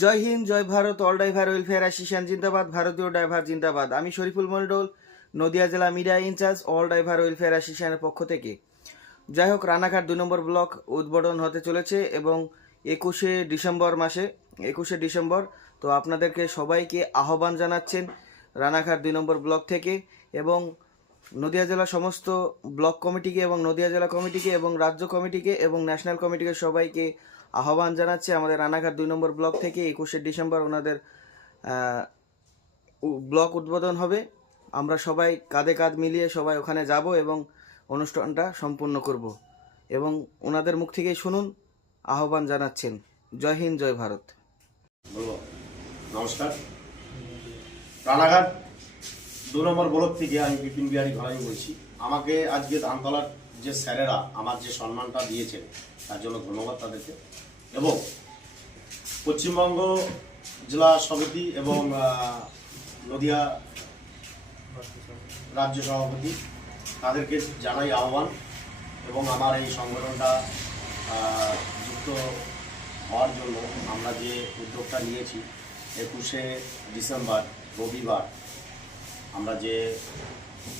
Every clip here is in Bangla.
জয় হিন্দ, জয় Bharat, all driver welfare association জিন্দাবাদ, ভারতীয় ড্রাইভার জিন্দাবাদ। আমি শরীফুল মন্ডল, নদিয়া জেলা media incharge, all driver welfare অ্যাসোসিয়েশনের পক্ষ থেকে। যাই হোক, রানাঘাট 2 নম্বর ব্লক উদ্বোধন হতে চলেছে এবং 21শে ডিসেম্বর। তো আপনাদেরকে সবাইকে আহ্বান জানাচ্ছেন রানাঘাট 2 নম্বর ব্লক থেকে এবং নদিয়া জেলার সমস্ত ব্লক কমিটিকে এবং নদিয়া জেলা কমিটিকে এবং রাজ্য কমিটিকে এবং ন্যাশনাল কমিটিকে সবাইকে আহ্বান জানাচ্ছে আমাদের রানাঘাট 2 নম্বর ব্লক থেকে 21শে ডিসেম্বর ওনাদের ব্লক উদ্বোধন হবে। আমরা সবাই কাঁধে কাঁধ মিলিয়ে সবাই ওখানে যাব এবং অনুষ্ঠানটা সম্পূর্ণ করব এবং ওনাদের মুখ থেকেই শুনুন, আহ্বান জানাচ্ছেন। জয় হিন্দ, জয় ভারত। নমস্কার। রানাঘাট 2 নম্বর ব্লক থেকে আমি বিপিন বিহারী ঘনাই বলছি। আমাকে আজকে ধানতলার যে স্যারেরা আমার যে সম্মানটা দিয়েছেন তার জন্য ধন্যবাদ তাদেরকে, এবং পশ্চিমবঙ্গ জেলা সমিতি এবং নদিয়া রাজ্য সভাপতি তাদেরকে জানাই আহ্বান, এবং আমার এই সংগঠনটা যুক্ত হওয়ার জন্য আমরা যে উদ্যোগটা নিয়েছি 21শে ডিসেম্বর রবিবার আমরা যে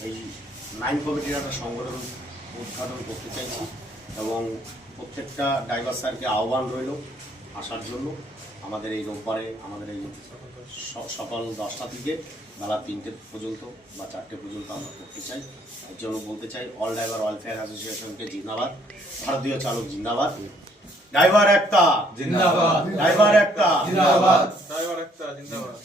এই 9 কমিটির একটা সংগঠন উদ্ঘাটন করতে চাইছি, এবং প্রত্যেকটা ড্রাইভার স্যারকে আহ্বান রইল আসার জন্য। আমাদের এই রোববারে আমাদের এই সকাল 10টা থেকে বেলা 3টে পর্যন্ত বা 4টে পর্যন্ত আমরা করতে চাই। এর জন্য বলতে চাই অল ড্রাইভার ওয়েলফেয়ার অ্যাসোসিয়েশনকে জিন্দাবাদ, ভারতীয় চালক জিন্দাবাদ, ড্রাইভার একটা জিন্দাবাদ, ড্রাইভার একটা জিন্দাবাদ, ড্রাইভার একটা জিন্দাবাদ।